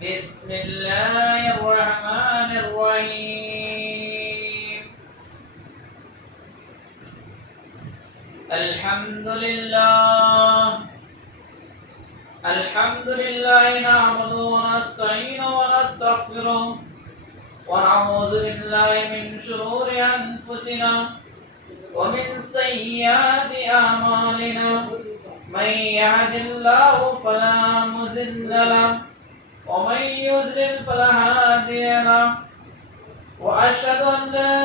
بسم الله الرحمن الرحيم. الحمد لله نعبده ونستعينه ونستغفره ونعوذ بالله من شرور أنفسنا ومن سيئات أعمالنا. من يهد الله فلا مضل له ومن يضلل فلا هادي له. وأشهد أن لا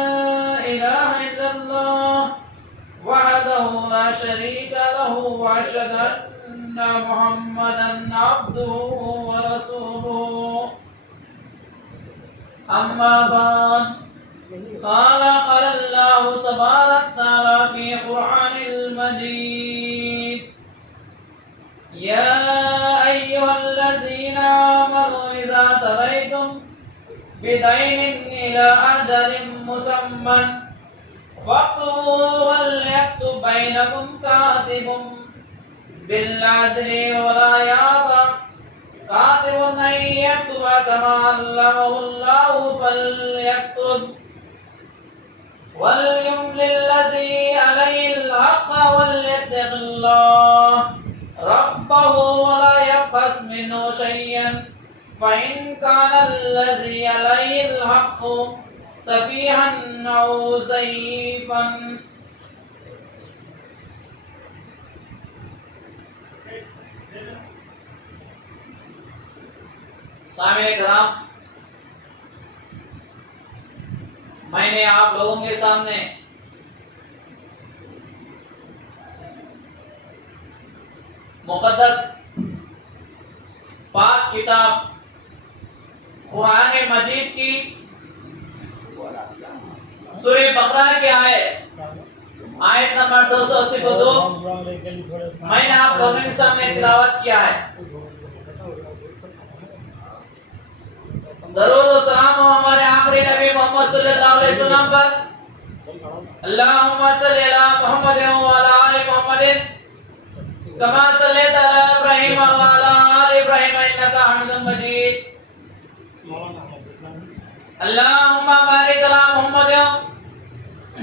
إله إلا الله وحده لا شريك له وأشهد أن محمدا عبده ورسوله. أما بعد قال الله تبارك وتعالى في القرآن المجيد: يا أيها الذين آمنوا إذا تداينتم بدين إلى أجل مسمى فاكتبوا وليكتب بينكم كاتب بالعدل ولا يأبى كاتب أن يكتب كما علمه الله فليكتب وليملل الذي عليه الحق وليتق الله ربه ولا يبخس منه شيئا فإن كان الذي عليه الحق سفيها أو ضعيفا. سامعین کرام، میں نے آپ لوگوں کے سامنے مقدس پاک کتاب قرآن مجید کی سورہ بقرہ کی آیت نمبر 282 میں نے آپ لوگوں کے سامنے تلاوت کیا ہے. درود و سلام ہمارے آخری نبی محمد صلی اللہ علیہ وسلم پر. اللہم صلی علی محمد وعلی آل محمد کما صلیت علی ابراہیم وعلی آل ابراہیم انک حمید مجید. اللہم بارک علی محمد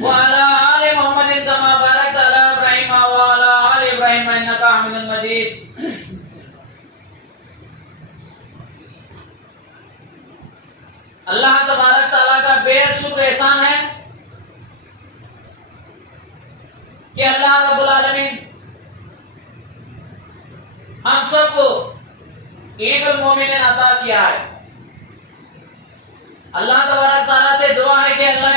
وعلی آل محمد کما بارکت علی ابراہیم وعلی آل ابراہیم انک حمید مجید. اللہ تبارک تعالیٰ کا بے شکر احسان ہے کہ اللہ رب العالمین ہم سب کو عید المومنین عطا کیا ہے. اللہ تبارک تعالیٰ سے دعا ہے کہ اللہ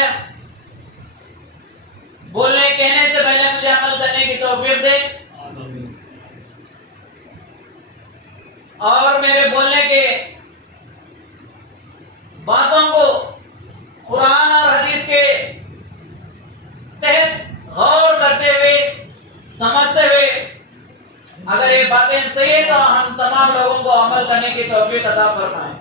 بولنے کہنے سے پہلے مجھے عمل کرنے کی توفیق دے اور میرے بولنے کے باتوں کو قرآن اور حدیث کے تحت غور کرتے ہوئے سمجھتے ہوئے اگر یہ باتیں صحیح ہے تو ہم تمام لوگوں کو عمل کرنے کی توفیق عطا فرمائیں.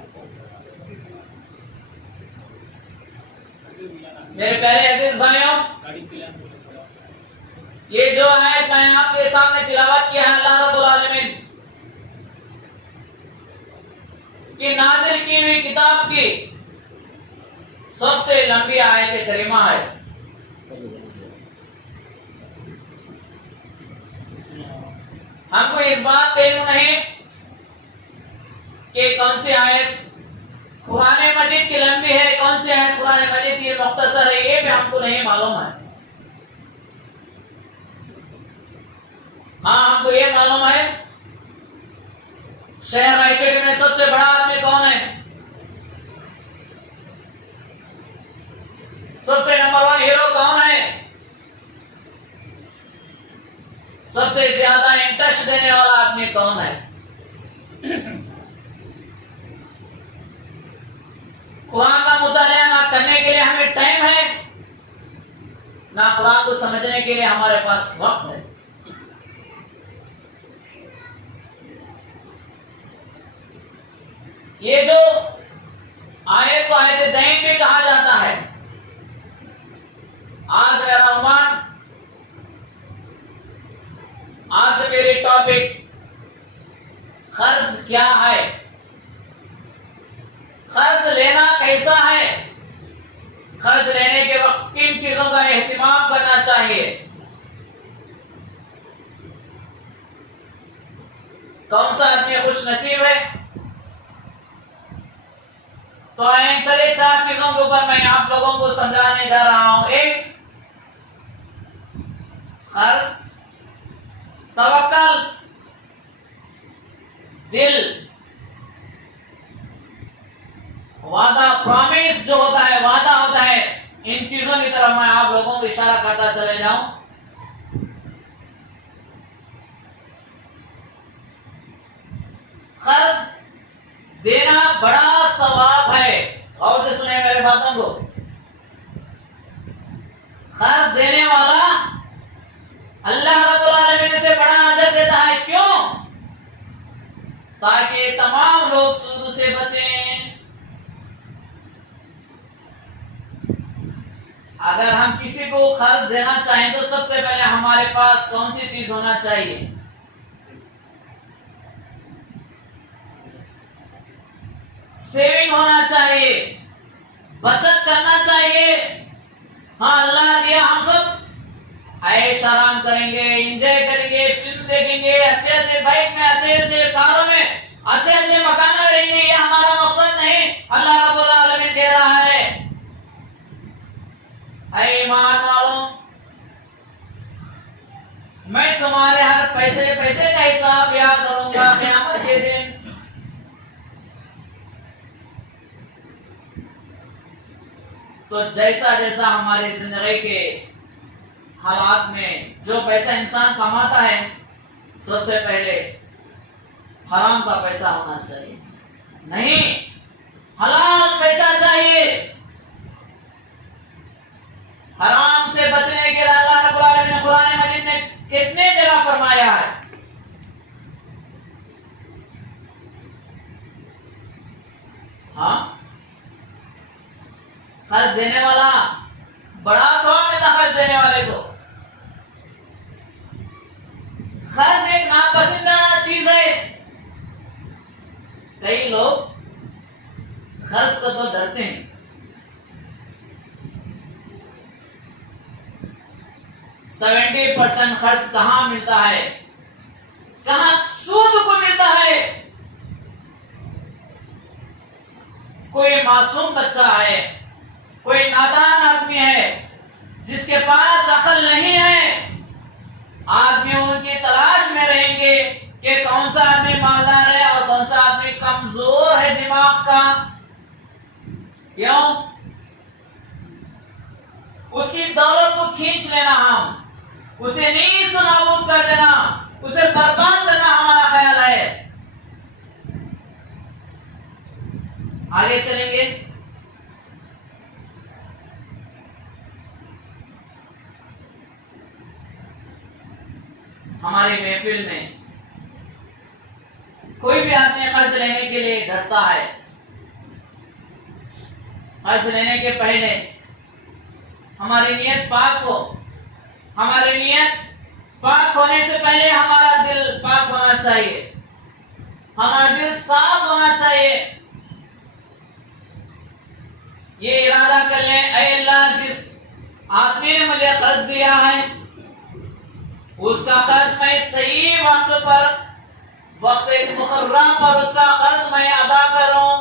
میرے پیارے عزیز بھائیوں، یہ جو آیت میں آپ کے سامنے تلاوت کیا ہے اللہ رب العالمین کی نازل کی ہوئی کتاب کی سب سے لمبی آیت کریمہ ہے. ہم کو اس بات کا علم نہیں کہ کون سی آیت قرآن مجید کی لمبی ہے، کون سی آیت قرآن مجید کی مختصر ہے، یہ بھی ہم کو نہیں معلوم ہے. ہاں ہم کو یہ معلوم ہے شہر رائچوڑی میں سب سے بڑا آدمی کون ہے؟ سب سے نمبر 1 ہیرو کون ہے؟ سب سے زیادہ انٹرسٹ دینے والا آدمی کون ہے؟ قرآن کا مطالعہ نہ کرنے کے لیے ہمیں ٹائم ہے، نہ قرآن کو سمجھنے کے لیے ہمارے پاس وقت ہے. یہ جو آیت کو آیت دین بھی کہا جاتا ہے. آج میرا عنوان، آج میری ٹاپک قرض کیا ہے. قرض لینا کیسا ہے؟ قرض لینے کے وقت کن چیزوں کا اہتمام کرنا چاہیے؟ کون سا آدمی خوش نصیب ہے؟ تو آئیں چلے 4 چیزوں کے اوپر میں آپ لوگوں کو سمجھانے جا رہا ہوں. ایک، قرض، توکل، دل، وعدہ، پرامیس جو ہوتا ہے، وعدہ ہوتا ہے. ان چیزوں کی طرف میں آپ لوگوں کو اشارہ کرتا چلے جاؤں. قرض دینا بڑا ثواب ہے. غور سے سنیں میرے باتوں کو. قرض دینے والا اللہ رب العالمین سے بڑا اجر دیتا ہے. کیوں؟ تاکہ تمام لوگ سود سے بچیں. اگر ہم کسی کو قرض دینا چاہیں تو سب سے پہلے ہمارے پاس کون سی چیز ہونا چاہیے؟ سیونگ ہونا چاہیے، بچت کرنا چاہیے. ہاں اللہ دیا، ہم سب عیش آرام کریں گے، انجوائے کریں گے، فلم دیکھیں گے، اچھے اچھے بائک میں، اچھے اچھے کاروں میں، اچھے اچھے مکانوں میں رہیں گے. یہ ہمارا مقصد نہیں. اللہ رب العالمین کہہ رہا ہے اے ایمان والوں، میں تمہارے ہر پیسے کا حساب یاد کروں گا قیامت کے دن. تو جیسا جیسا ہماری زندگی کے حالات میں جو پیسہ انسان کماتا ہے، سب سے پہلے حرام کا پیسہ ہونا چاہیے، نہیں حلال پیسہ چاہیے. حرام سے بچنے کے لیے اللہ رب العالمین نے قرآن مجید میں کتنے جگہ فرمایا ہے. ہاں، قرض دینے والا بڑا ثواب ملتا ہے. قرض دینے والے کو قرض ایک ناپسندہ چیز ہے. کئی لوگ قرض کو تو ڈرتے ہیں. 70% قرض کہاں ملتا ہے؟ کہاں سود کو ملتا ہے. کوئی معصوم بچہ ہے، کوئی نادان آدمی ہے جس کے پاس عقل نہیں ہے. آدمی ان کی تلاش میں رہیں گے کہ کون سا آدمی مالدار ہے اور کون سا آدمی کمزور ہے دماغ کا. کیوں؟ اس کی دولت کو کھینچ لینا، ہم اسے نیست و نابود کر دینا، اسے برباد کرنا ہمارا خیال ہے. آگے چلیں گے. ہماری محفل میں کوئی بھی آدمی قرض لینے کے لیے ڈرتا ہے. قرض لینے کے پہلے ہماری نیت پاک ہو. ہماری نیت پاک ہونے سے پہلے ہمارا دل پاک ہونا چاہیے، ہمارا دل صاف ہونا چاہیے. یہ ارادہ کر لیں، اے اللہ جس آدمی نے مجھے قرض دیا ہے اس کا قرض میں صحیح وقت پر، وقت مقررہ پر اس کا قرض میں ادا کروں.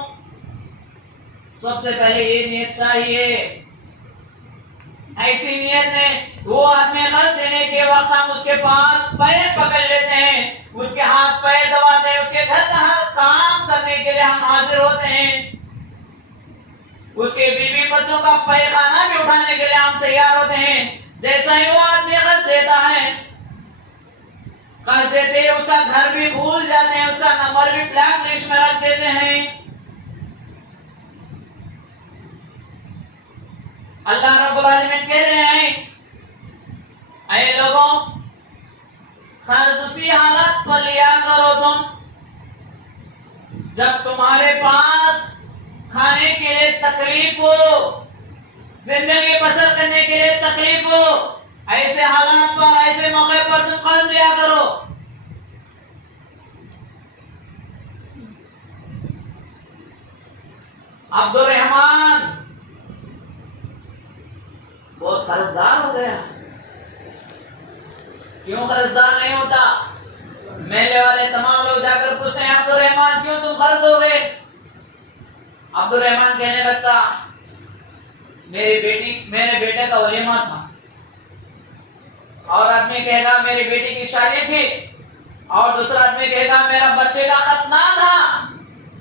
سب سے پہلے یہ نیت چاہیے. ایسی نیت نے وہ آدمی قرض دینے کے وقت ہم اس کے پاس پیر پکڑ لیتے ہیں، اس کے ہاتھ پیر دباتے ہیں، اس کے گھر کا ہر کام کرنے کے لیے ہم حاضر ہوتے ہیں، اس کے بیوی بچوں کا پیخانہ بھی اٹھانے کے لیے ہم تیار ہوتے ہیں. جیسا ہی وہ آدمی قرض دیتا ہے، قرض دیتے ہیں اس کا گھر بھی بھول جاتے ہیں، اس کا نمبر بھی بلیک لسٹ میں رکھ دیتے ہیں. اللہ رب العالمین کہہ رہے ہیں اے لوگوں، قرض اسی حالت پر لیا کرو تم جب تمہارے پاس کھانے کے لیے تکلیف ہو، زندگی بسر کرنے کے لیے تکلیف ہو. ایسے حالات پر، ایسے موقع پر تم قرض لیا کرو. عبد الرحمان بہت قرضدار ہو گیا. کیوں قرضدار نہیں ہوتا؟ میلے والے تمام لوگ جا کر پوچھتے ہیں عبد الرحمان کیوں تم قرض ہو گئے؟ عبد الرحمان کہنے لگتا میرے بیٹے کا ولیمہ تھا. اور آدمی کہے گا میری بیٹی کی شادی تھی. اور دوسرا آدمی کہے گا میرا بچے کا ختنہ تھا.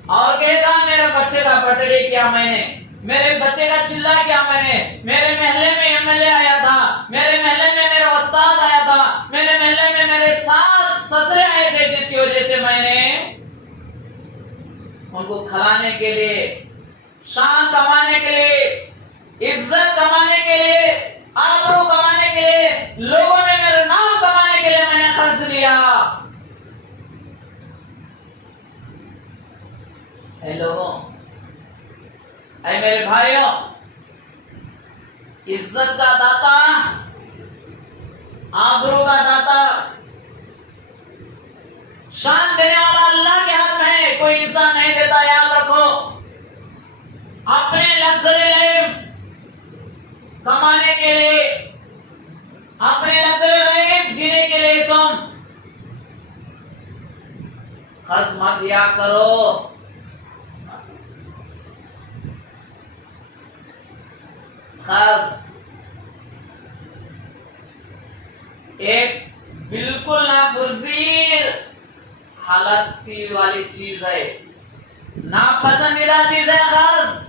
اور کہے گا میرے بچے کا برتھ ڈے کیا میں نے، میرے بچے کا چلا کیا میں نے، میرے محلے میں ایم ایل اے آیا تھا، میرے محلے میں میرا استاد آیا تھا، میرے محلے میں میرے ساس سسرے آئے تھے، جس کی وجہ سے میں نے ان کو کھلانے کے لیے، شان کمانے کے لیے، عزت کمانے کے لیے، آبرو کمانے کے لیے، لوگوں میں میرا نام کمانے کے لیے میں نے قرض لیا. اے لوگوں، اے میرے بھائیوں، عزت کا داتا، آبرو کا داتا، شان دینے والا اللہ کے ہاتھ میں ہے، کوئی انسان نہیں دیتا. یاد رکھو، اپنے لگژری لائف کمانے کے لیے، اپنے لگژری لائف جینے کے لیے تم قرض مت لیا کرو. قرض ایک بالکل ناگزیر حالت والی چیز ہے، ناپسندیدہ چیز ہے قرض.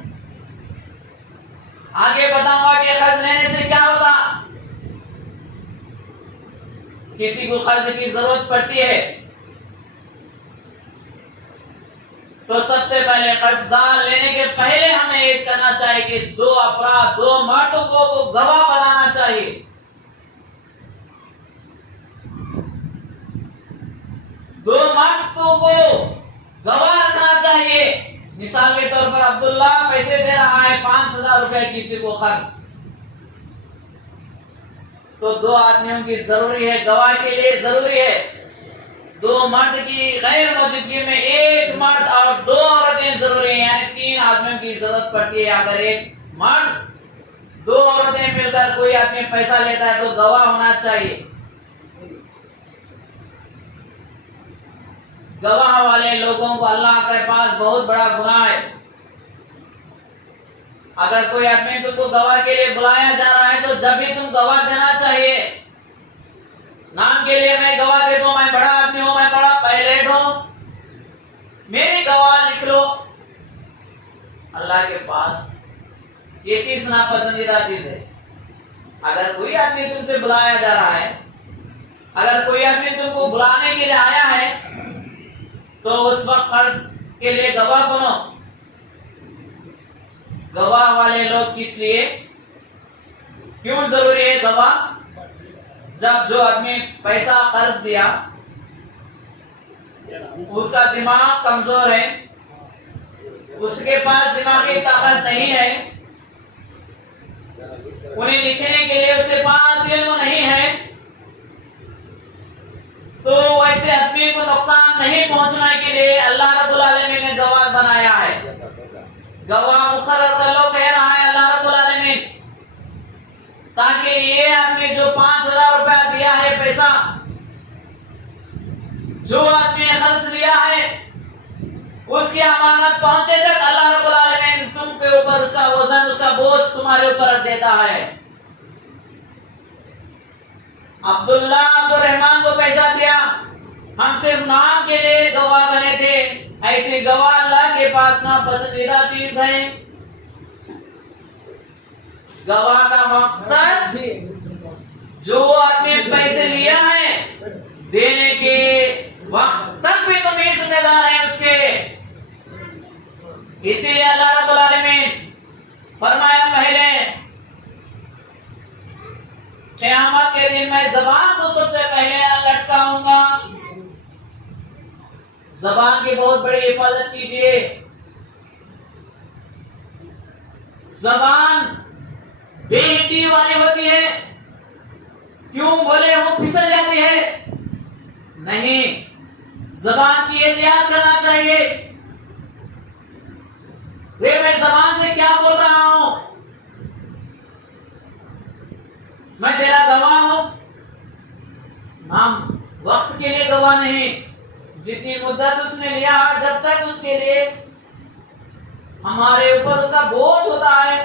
آگے بتاؤں گا کہ قرض لینے سے کیا ہوتا. کسی کو قرض کی ضرورت پڑتی ہے تو سب سے پہلے قرضدار لینے کے پہلے ہمیں یہ کرنا چاہیے کہ دو افراد، دو مردوں کو گواہ بنانا چاہیے. دو مردوں کو گواہ رکھنا چاہیے. مثال کے طور پر عبداللہ پیسے دے رہا ہے 5,000 روپے کسی کو قرض، تو دو آدمیوں کی ضروری ہے، گواہ کے لیے ضروری ہے. دو مرد کی غیر موجودگی میں ایک مرد اور دو عورتیں ضروری ہیں، یعنی 3 آدمیوں کی ضرورت پڑتی ہے. اگر ایک مرد 2 عورتیں مل کر کوئی آدمی پیسہ لیتا ہے تو گواہ ہونا چاہیے. گواہ والے لوگوں کو اللہ کے پاس بہت بڑا گناہ ہے. اگر کوئی آدمی تم کو گواہ کے لیے بلایا جا رہا ہے تو جب بھی تم گواہ دینا چاہیے. نام کے لیے میں گواہ دے دوں، میں بڑا آدمی ہوں، میں بڑا پائلٹ ہوں، میری گواہ لکھ لو. اللہ کے پاس یہ چیز ناپسندیدہ چیز ہے. اگر کوئی آدمی تم سے بلایا جا رہا ہے، اگر کوئی آدمی تم کو بلانے کے لیے آیا ہے تو اس وقت قرض کے لیے گواہ بنو. گواہ والے لوگ کس لیے، کیوں ضروری ہے گواہ؟ جب جو آدمی پیسہ قرض دیا اس کا دماغ کمزور ہے، اس کے پاس دماغی طاقت نہیں ہے، انہیں لکھنے کے لیے اس کے پاس علم نہیں ہے، تو ایسے آدمی کو نقصان نہیں پہنچنے کے لیے اللہ رب العالمین نے گواہ بنایا ہے. گواہ مقرر کر لو کہہ رہا ہے اللہ رب العالمین، تاکہ یہ آدمی جو 5,000 روپیہ دیا ہے پیسہ، جو آدمی قرض لیا ہے، اس کی امانت پہنچے تک اللہ رب العالمین تم کے اوپر اس کا وزن، اس کا بوجھ تمہارے اوپر رکھ دیتا ہے. عبداللہ عبد الرحمان کو پیسہ دیا، ہم صرف نام کے لیے گواہ بنے تھے. ایسی گواہ اللہ کے پاس ناپسندیدہ چیز ہے. گواہ کا مقصد جو آدمی پیسے لیا ہے دینے کے وقت تک بھی تم ہی ذمہ دار ہیں اس کے. اسی لیے اللہ رب العالمین فرمایا پہلے قیامت کے دن میں زبان کو سب سے پہلے لٹکاؤں گا. زبان کی بہت بڑی حفاظت کیجیے. زبان بے ہنڈی والی ہوتی ہے، کیوں بولے وہ پھسل جاتی ہے. نہیں، زبان کی احتیاط کرنا چاہیے. میں زبان سے کیا بول رہا ہوں؟ میں تیرا گواہ ہوں؟ ہم وقت کے لیے گواہ نہیں، جتنی مدت اس نے لیا جب تک اس کے لیے ہمارے اوپر اس کا بوجھ ہوتا ہے.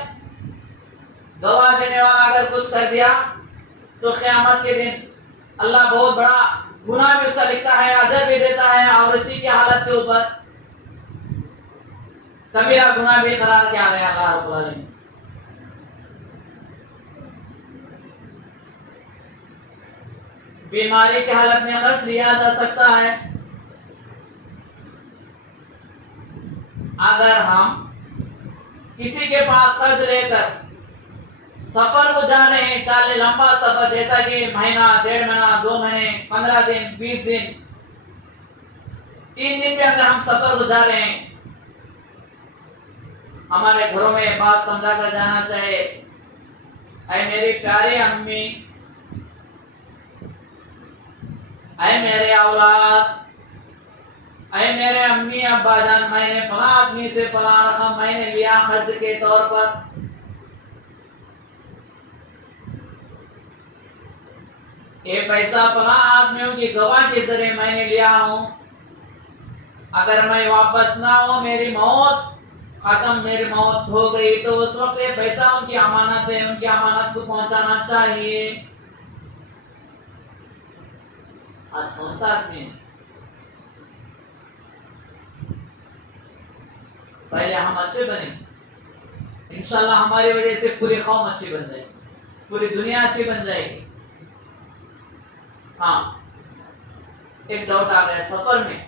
گواہ دینے والا اگر کچھ کر دیا تو قیامت کے دن اللہ بہت بڑا گناہ بھی اس کا لکھتا ہے، اجر بھی دیتا ہے، اور اسی کی حالت کے اوپر کبیرہ گناہ بھی قرار کیا گیا اللہ رب العالمین. بیماری کی حالت میں قرض لیا جا سکتا ہے. اگر ہم کسی کے پاس قرض لے کر سفر کو جا رہے ہیں، چاہے لمبا سفر جیسا کہ مہینہ، 1.5 مہینہ، 2 مہینے، 15 دن، 20 دن، 3 دن پہ اگر ہم سفر کو جا رہے ہیں، ہمارے گھروں میں بات سمجھا کر جانا چاہیے. اے میری پیاری امی، اے میرے اولاد، اے میرے امی ابا جان، میں نے فلاں آدمی سے فلاں رقم میں نے لیا قرض کے طور پر. یہ پیسہ فلاں آدمیوں کی گواہ کے ذریعے میں نے لیا ہوں. اگر میں واپس نہ ہوں، میری موت ختم، میری موت ہو گئی، تو اس وقت یہ پیسہ ان کی امانت ہے، ان کی امانت کو پہنچانا چاہیے. آج کون سا آدمی ہے؟ پہلے ہم اچھے بنے، انشاءاللہ ہماری وجہ سے پوری قوم اچھی بن جائے گی، پوری دنیا اچھی بن جائے گی. ہاں، ایک ڈاؤٹ آ گیا، سفر میں،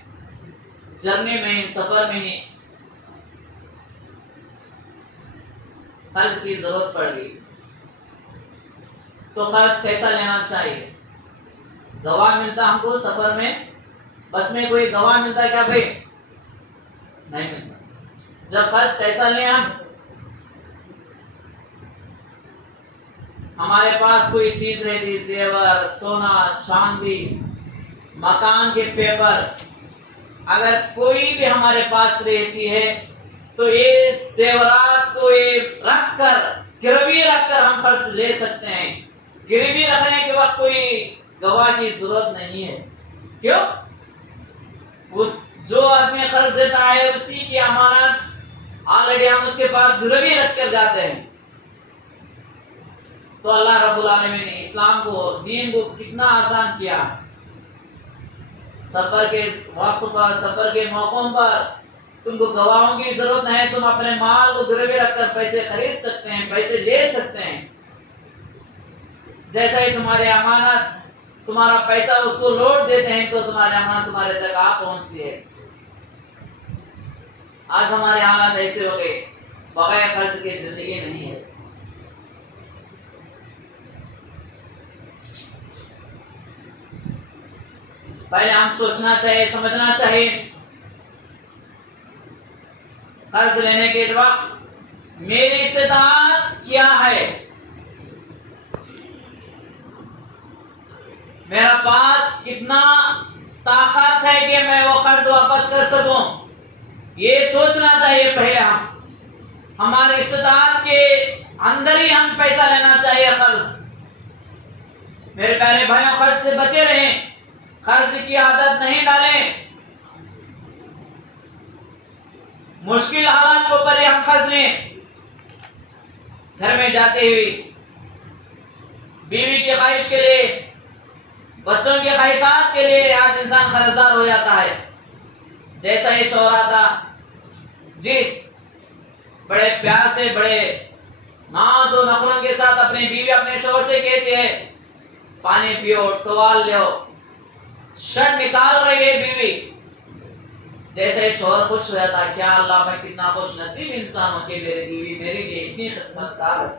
جرنی میں، سفر میں ہی قرض کی ضرورت پڑ گئی تو قرض کیسا لینا چاہیے؟ گواہ ملتا ہم کو سفر میں؟ بس میں کوئی گواہ ملتا ہے کیا بھائی؟ نہیں ملتا. جب قرض کیسا لیں ہم؟ ہمارے پاس کوئی چیز رہتی، زیور، سونا، چاندی، مکان کے پیپر، اگر کوئی بھی ہمارے پاس رہتی ہے تو یہ زیورات کو رکھ کر، گروی رکھ کر ہم قرض لے سکتے ہیں. گروی رکھنے کے وقت کوئی گواہ کی ضرورت نہیں ہے. کیوں؟ جو آدمی قرض دیتا ہے اسی کی امانت آلریڈی ہم اس کے پاس گروی رکھ کر جاتے ہیں. تو اللہ رب العالمین نے اسلام کو، دین کو کتنا آسان کیا. سفر کے وقت پر، سفر کے موقعوں پر تم کو گواہوں کی ضرورت نہیں، تم اپنے مال کو گروی رکھ کر پیسے خرید سکتے ہیں، پیسے لے سکتے ہیں. جیسا ہی تمہاری امانت، تمہارا پیسہ اس کو لوٹ دیتے ہیں تو تمہاری امانت تمہارے تک آ پہنچتی ہے. آج ہمارے حالات ایسے ہو گئے، بغیر قرض کی زندگی نہیں ہے. پہلے ہم سوچنا چاہیے، سمجھنا چاہیے. قرض لینے کے وقت میری استطاعت کیا ہے، میرا پاس کتنا طاقت ہے کہ میں وہ قرض واپس کر سکوں. یہ سوچنا چاہیے پہلے. ہماری استطاعت کے اندر ہی ہم پیسہ لینا چاہیے قرض. میرے پیارے بھائیوں، قرض سے بچے رہیں، قرض کی عادت نہیں ڈالیں. مشکل حالات کے اوپر ہی ہم قرض لیں. گھر میں جاتے ہوئے بیوی کی خواہش کے لیے، بچوں کی خواہشات کے لیے آج انسان قرضدار ہو جاتا ہے. جیسا یہ شوہر آتا، جی بڑے پیار سے، بڑے ناز و نخروں کے ساتھ اپنی بیوی اپنے شوہر سے کہتے ہیں پانی پیو، ٹوال لو، شرٹ نکال رہی ہے بیوی. جیسے شوہر خوش ہو جاتا، کیا اللہ میں کتنا خوش نصیب انسان ہوں کہ میری بیوی میرے لیے اتنی خدمت کار ہے.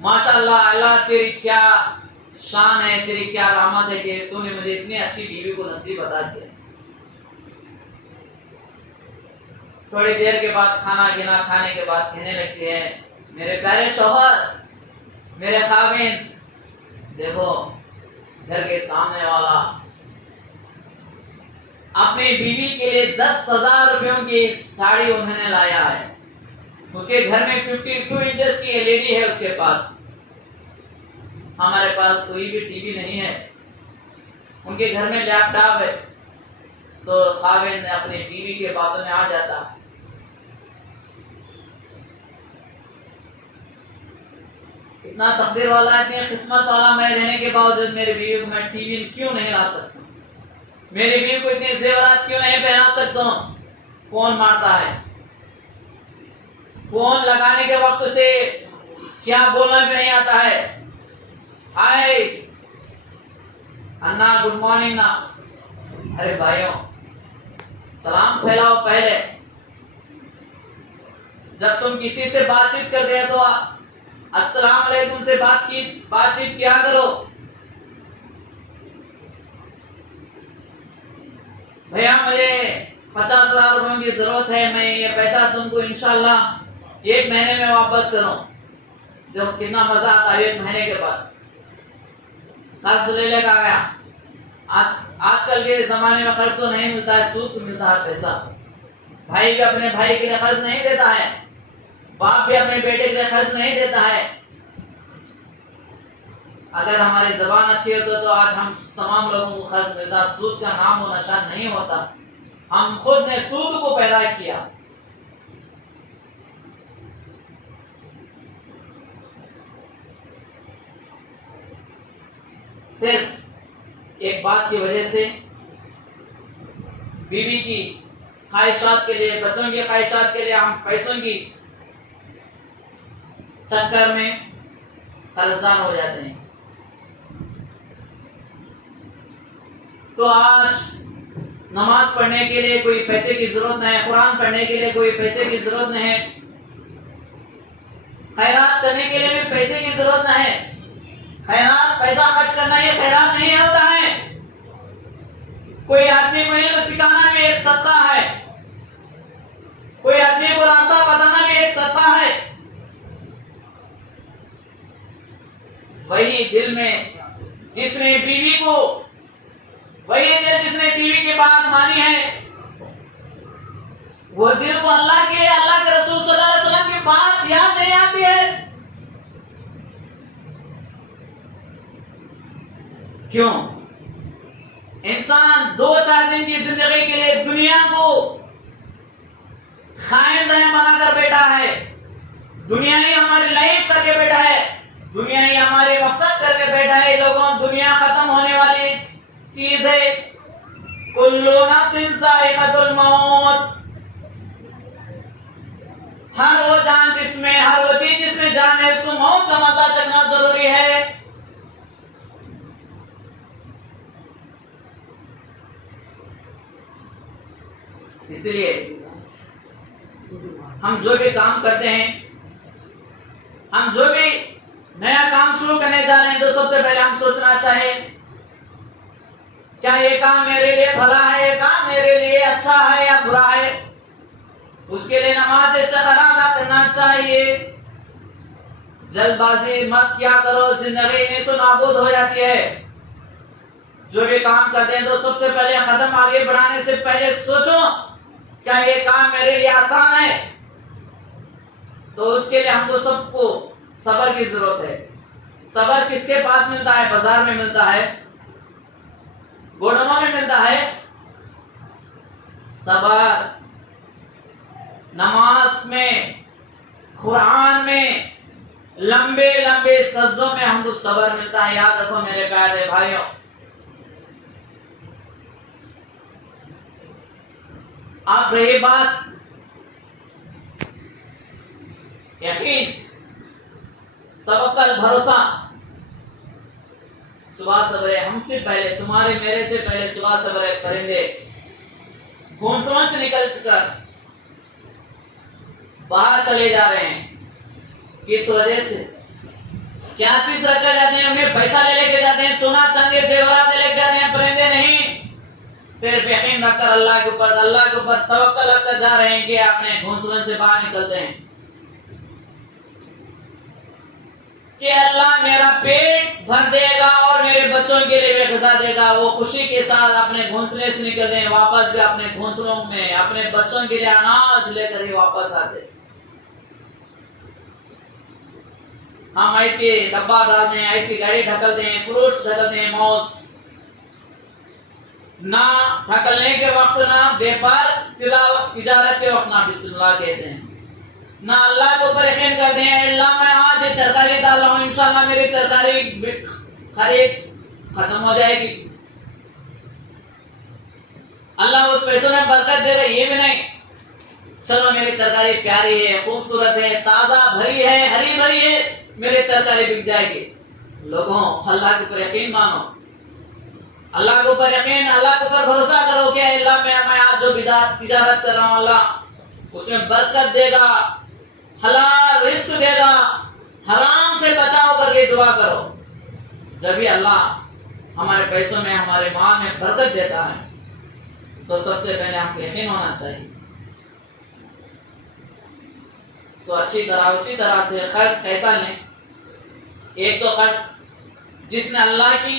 ماشاء اللہ، اللہ تیری کیا شان ہے، تیری کیا رحمت ہے کہ تو نے مجھے اتنی اچھی بیوی کو نصیب عطا کیا. تھوڑی دیر کے بعد کھانا گنا کھانے کے بعد کہنے لگتی ہے میرے پیارے شوہر، میرے خاوند، دیکھو گھر کے سامنے والا اپنی بیوی کے لیے 10,000 روپیوں کی ساڑی انہوں نے لایا ہے. اس کے گھر میں 52 انچز کی LED ہے اس کے پاس. ہمارے پاس کوئی بھی ٹی وی نہیں ہے. ان کے گھر میں لیپ ٹاپ ہے تو خاوند اپنی بیوی کے باتوں میں آ جاتا. اتنا تقدیر والا اتنی قسمت والا میں رہنے کے باوجود میری بیوی کو میں ٹی وی کیوں نہیں لا سکتا؟ میری بیوی کو اتنے زیورات کیوں نہیں پہنا سکتا ہوں؟ فون مارتا ہے. فون لگانے کے وقت سے کیا بولنا بھی نہیں آتا ہے. ہائے انا گڈ مارننگ نا. ارے بھائیوں سلام پھیلاؤ. پہلے جب تم کسی سے بات چیت کر رہے تو السلام علیکم سے بات چیت کیا کرو. بھیا مجھے 50,000 روپئے کی ضرورت ہے, میں یہ پیسہ تم کو انشاءاللہ 1 مہینے میں واپس کروں. جو کتنا مزہ آتا ہے 1 مہینے کے بعد قرض لے لے کا گیا. آج کل کے زمانے میں قرض تو نہیں ملتا ہے, سود ملتا ہے پیسہ. بھائی بھی اپنے بھائی کے لیے قرض نہیں دیتا ہے, باپ بھی اپنے بیٹے کے لیے قرض نہیں دیتا ہے. اگر ہماری زبان اچھی ہوتی تو آج ہم تمام لوگوں کو قرض ملتا. سود کا نام و نشان نہیں ہوتا. ہم خود نے سود کو پیدا کیا. صرف ایک بات کی وجہ سے بیوی کی خواہشات کے لیے, بچوں کی خواہشات کے لیے ہم پیسوں کی چکر میں قرضدار ہو جاتے ہیں. تو آج نماز پڑھنے کے لیے کوئی پیسے کی ضرورت نہیں ہے, قرآن پڑھنے کے لیے کوئی پیسے کی ضرورت نہیں ہے, خیرات کرنے کے لیے بھی پیسے کی ضرورت نہیں ہے. خیرات پیسہ خرچ کرنا یہ خیرات نہیں ہوتا ہے. کوئی آدمی کو علم سکھانا بھی ایک صدقہ ہے, کوئی آدمی کو راستہ بتانا بھی ایک صدقہ ہے. وہی دل میں جس نے بیوی کو, وہی دل جس نے بیوی کی بات مانی ہے, وہ دل کو اللہ کے رسول صلی اللہ علیہ وسلم کی بات یاد نہیں آتی ہے. کیوں؟ انسان 2-4 دن کی زندگی کے لیے دنیا کو خائن دائیں بنا کر بیٹھا ہے. دنیا ہی ہماری لائف کر کے بیٹھا ہے, دنیا ہی ہمارے مقصد کر کے بیٹھا ہے. لوگوں دنیا ختم ہونے والی چیز ہے. کل نفس ذائقۃ الموت. ہر وہ جان جس میں, ہر وہ چیز جس میں جان ہے, اس کو موت کا مزہ چکھنا ضروری ہے. اس لیے ہم جو بھی کام کرتے ہیں, ہم جو بھی نیا کام شروع کرنے جا رہے ہیں, تو سب سے پہلے ہم سوچنا چاہیے کیا یہ کام میرے لیے بھلا ہے, یہ کام میرے لیے اچھا ہے یا برا ہے. اس کے لیے نماز استخارہ ادا کرنا چاہیے. جلد بازی مت کیا کرو, زندگی نیست و نابود ہو جاتی ہے. جو بھی کام کرتے ہیں تو سب سے پہلے قدم آگے بڑھانے سے پہلے سوچو کیا یہ کام میرے لیے آسان ہے. تو اس کے لیے ہم کو سب کو صبر کی ضرورت ہے. صبر کس کے پاس ملتا ہے؟ بازار میں ملتا ہے, گوڈموں میں ملتا ہے. صبر نماز میں, قرآن میں, لمبے لمبے سجدوں میں ہم کو صبر ملتا ہے. یاد رکھو میرے پیارے بھائیوں, اب رہی بات یقین, توکل, بھروسہ. صبح سویرے ہم سے پہلے, تمہارے میرے سے پہلے صبح سویرے پرندے گھونسلوں سے نکل کر باہر چلے جا رہے ہیں. کس وجہ سے؟ کیا چیز رکھ کر جاتے ہیں؟ انہیں پیسہ لے کے جاتے ہیں, سونا چاندی زیورات لے کے جاتے ہیں. پرندے نہیں, صرف یقین رکھ کر اللہ کے اوپر توکل رکھ کر جا رہے ہیں کہ اپنے گھونسلوں سے باہر نکلتے ہیں کہ اللہ میرا پیٹ بھر دے گا اور میرے بچوں کے لیے بھی غذا دے گا. وہ خوشی کے ساتھ اپنے گھونسلے سے نکلتے ہیں, واپس بھی اپنے گھونسلوں میں اپنے بچوں کے لیے اناج لے کر ہی واپس آتے. ہم آئس کی ڈبہ ڈالتے ہیں, آئس کی گاڑی ڈھکلتے ہیں, فروٹس ڈھکلتے ہیں, ماؤس نہ ڈھکلنے کے وقت, نہ بیپار تجارت کے وقت نہ بسم اللہ کہتے ہیں, نہ اللہ کے اوپر یقین کرتے ہیں اللہ میں آج یہ ترکاری ڈال رہا ہوں انشاءاللہ میری ترکاری خرید ختم ہو جائے گی, اللہ اس پیسوں میں برکت دے گا, یہ بھی نہیں چلو میری ترکاری پیاری ہے, خوبصورت ہے, تازہ بھری ہے, ہری بھری ہے, میری ترکاری بک جائے گی. لوگوں اللہ کے اوپر یقین مانو, اللہ کے اوپر یقین, اللہ کے اوپر بھروسہ کرو کہ اللہ میں آج جو تجارت کر رہا ہوں اللہ اس میں برکت دے گا, حلال رزق دے گا, حرام سے بچاؤ کر کے دعا کرو. جبھی اللہ ہمارے پیسوں میں ہمارے مال میں برکت دیتا ہے. تو سب سے پہلے ہم کو یقین ہونا چاہیے. تو اچھی طرح اسی طرح سے خرچ کیسا لیں. ایک تو خرچ جس نے اللہ کی,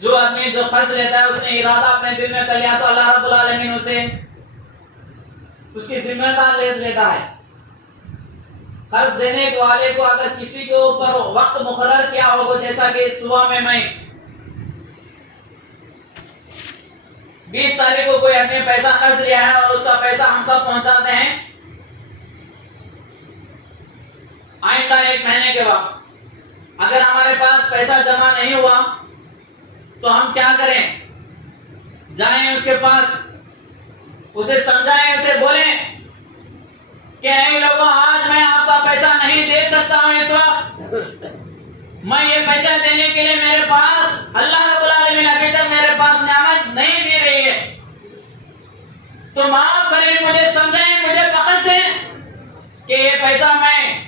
جو آدمی جو خرچ لیتا ہے اس نے ارادہ اپنے دل میں کر لیا تو اللہ رب العالمین اسے اس کی ذمہ دار لیتا ہے. خرچ دینے والے کو اگر کسی کے اوپر وقت مقرر کیا ہوگا, جیسا کہ صبح میں 20 تاریخ کو کوئی آدمی پیسہ خرچ لیا ہے اور اس کا پیسہ ہم تک پہنچاتے ہیں آئندہ 1 مہینے کے بعد. اگر ہمارے پاس پیسہ جمع نہیں ہوا تو ہم کیا کریں؟ جائیں اس کے پاس, اسے سمجھائیں, اسے بولیں کہ اے لوگوں آج میں آپ کا پیسہ نہیں دے سکتا ہوں, اس وقت میں یہ پیسہ دینے کے لیے میرے پاس اللہ رب العالمین ابھی تک میرے پاس نعمت نہیں دے رہی ہے, تو معاف کریں, مجھے سمجھائیں, مجھے بخش دیں کہ یہ پیسہ میں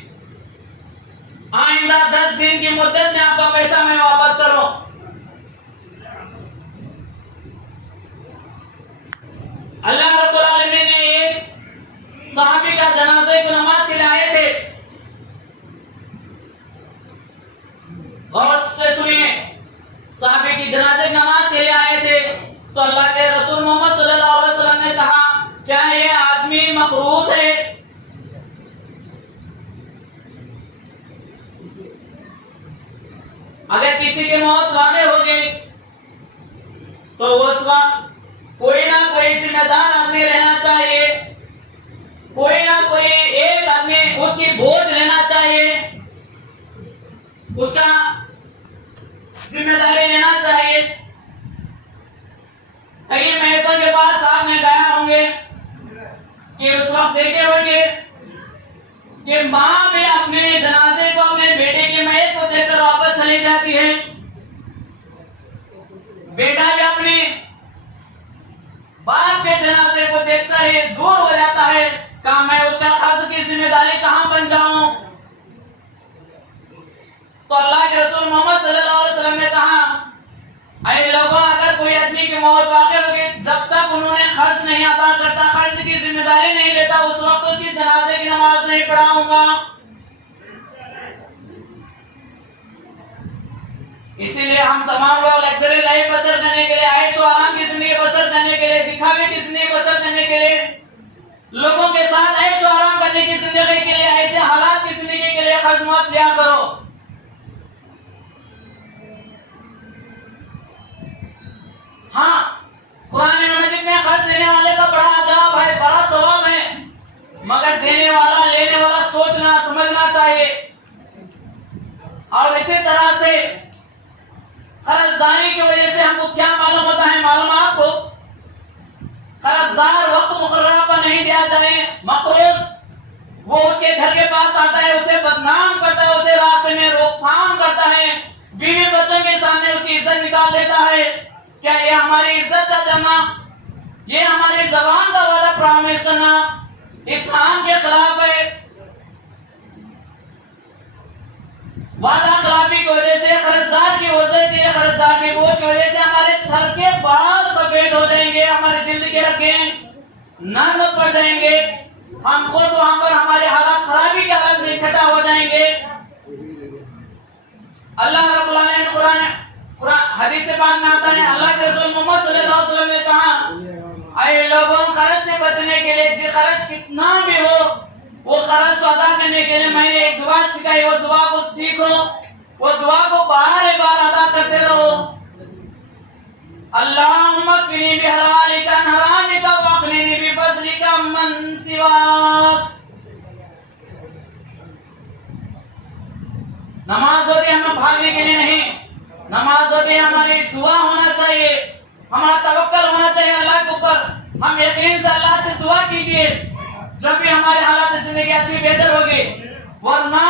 آئندہ 10 دن کی مدت میں آپ کا پیسہ میں واپس کروں. اللہ رب العالمین نے ایک صحابی کا جنازے کو نماز کے لیے آئے تھے, غور سے سنیے, صحابی کی جنازے کی نماز کے لیے آئے تھے تو اللہ کے رسول محمد صلی اللہ علیہ وسلم نے کہا کیا یہ آدمی مخروص ہے؟ اگر کسی کی موت واقع ہو گئی تو اس وقت کوئی نہ کوئی ذمہ دار آدمی رہنا چاہیے, کوئی نہ کوئی ایک آدمی اس کی بوجھ لینا چاہیے, اس کا ذمہ داری لینا چاہیے. کئی میتوں کے پاس آپ نے گئے ہوں گے کہ اس وقت دیکھے ہوں گے کہ ماں بھی اپنے جنازے کو اپنے بیٹے کی میت کو دیکھ کر واپس چلی جاتی ہے, بیٹا بھی اپنے باپ کے جنازے کو دیکھ کر ہی دور ہو جاتا ہے, کہا میں اس کا خرچ کی ذمہ داری کہاں بن جاؤں. تو اللہ کے رسول محمد صلی اللہ علیہ وسلم نے کہا اے لوگوں اگر کوئی آدمی کی موت واقع ہوگی, جب تک انہوں نے خرچ نہیں ادا کرتا, خرچ کی ذمہ داری نہیں لیتا, اس وقت اس کی جنازے کی نماز نہیں پڑھاؤں گا. اسی لیے ہم تمام لوگ لگژری لائف بسر کرنے کے لیے, عیش و آرام کی زندگی بسر کرنے کے لیے, دکھاوے کی زندگی بسر کرنے کے لیے, لوگوں کے ساتھ عیش و آرام کرنے کی زندگی کے لیے, ایسے حالات کی زندگی کے لیے خرچ مت لیا کرو. ہاں قرآن مجید میں خرچ دینے والے کا بڑا عذاب ہے, بڑا ثواب ہے, مگر دینے والا لینے والا سوچنا سمجھنا چاہیے. اور اسی طرح سے قرضداری کی وجہ سے ہم کو کیا معلوم ہوتا ہے, معلوم آپ کو, قرضدار وقت مقررہ پر نہیں دیا جائے, مقروض وہ اس کے گھر کے پاس آتا ہے, اسے بدنام کرتا ہے, اسے راستے میں روک تھام کرتا ہے, بیوی بچوں کے سامنے اس کی عزت نکال دیتا ہے. کیا یہ ہماری عزت کا جمع, یہ ہماری زبان کا وعدہ پرامس کرنا اسلام کے خلاف ہے. وعدہ خلافی کی وجہ سے, قرضدار کی وجہ سے, قرضدار کی بوجھ کی وجہ سے ہمارے سر کے بال سفید ہو جائیں گے, ہمارے جلد کے رگیں نرم پڑ جائیں گے, ہم خود وہاں پر ہمارے حالات خرابی کے حالت میں اکٹھا ہو جائیں گے. اللہ رب العالمین قرآن حدیث پاک میں آتا ہے, اللہ کے رسول محمد صلی اللہ علیہ وسلم نے کہا اے لوگوں, قرض سے بچنے کے لیے خرچ کتنا بھی ہو وہ قرض کو ادا کرنے کے لیے میں نے ایک دعا سکھائی، وہ دعا کو سیکھو، وہ دعا کو بار بار ادا کرتے رہو۔ اللہم اکفنی بحلالک عن حرامک واغننی بفضلک عمن سواک۔ نماز ہوتی ہمیں بھاگنے کے لیے نہیں، نماز ہوتی ہماری دعا ہونا چاہیے، ہمارا توکل ہونا چاہیے اللہ کے اوپر۔ ہم یقین سے اللہ سے دعا کیجئے جب بھی ہمارے حالات زندگی اچھی بہتر ہوگی، ورنہ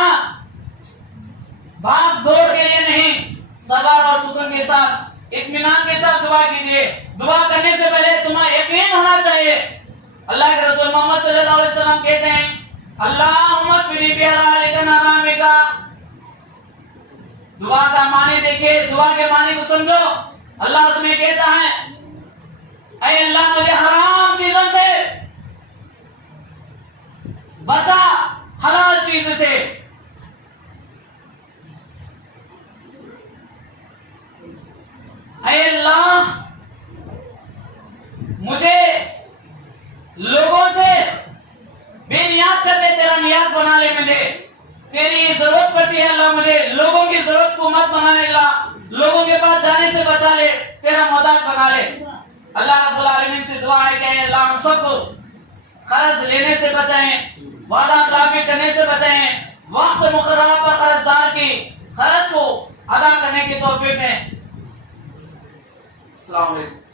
بھاگ دوڑ کے لیے نہیں، صبر اور سکون کے ساتھ، اطمینان کے ساتھ دعا کیجئے۔ دعا کرنے سے پہلے تمہیں یقین ہونا چاہیے۔ اللہ کے رسول محمد صلی اللہ علیہ وسلم کہتے ہیں اللہم اکفنی بحلالک عن حرامک۔ دعا کا معنی دیکھیں، دعا کے معنی کو سمجھو۔ اللہ اس میں کہتا ہے اے اللہ مجھے حرام چیزوں سے بچا، حلال چیز سے۔ اے اللہ مجھے لوگوں سے بے نیاز کر دے، تیرا نیاز بنا لے، مجھے تیری ضرورت پڑتی ہے اللہ، مجھے لوگوں کی ضرورت کو مت بنائے اللہ، لوگوں کے پاس جانے سے بچا لے، تیرا محتاج بنا لے۔ اللہ رب العالمین سے دعا ہے کہ اے اللہ ہم سب کو قرض لینے سے بچائیں، وعدہ خلافی کرنے سے بچائیں، وقت مقررہ پر قرض دار کی قرض کو ادا کرنے کی توفیق دیں۔ السلام علیکم۔